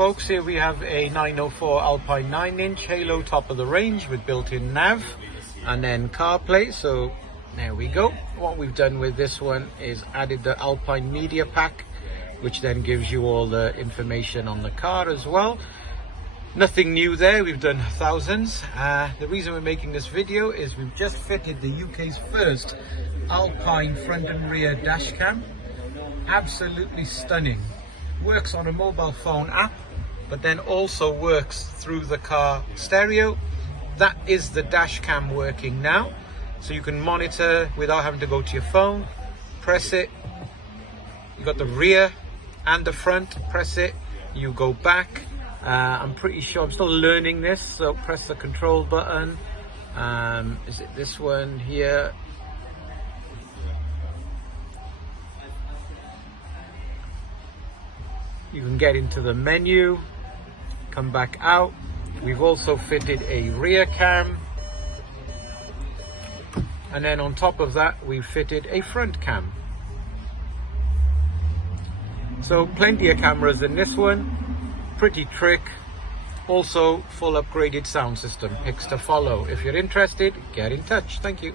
folks, here we have a 904 Alpine 9-inch Halo top of the range with built-in nav and then CarPlay. So there we go. What we've done with this one is added the Alpine media pack, which then gives you all the information on the car as well. Nothing new there, we've done thousands. The reason we're making this video is we've just fitted the UK's first Alpine front and rear dash cam. Absolutely stunning. Works on a mobile phone app, but then also works through the car stereo. That is the dash cam working now. So you can monitor without having to go to your phone. Press it. You got the rear and the front. Press it. You go back. I'm pretty sure, I'm still learning this, so press the control button. Is it this one here? You can get into the menu, come back out. We've also fitted a rear cam. And then on top of that, we've fitted a front cam. So plenty of cameras in this one. Pretty trick. Also full upgraded sound system. Pics to follow. If you're interested, get in touch. Thank you.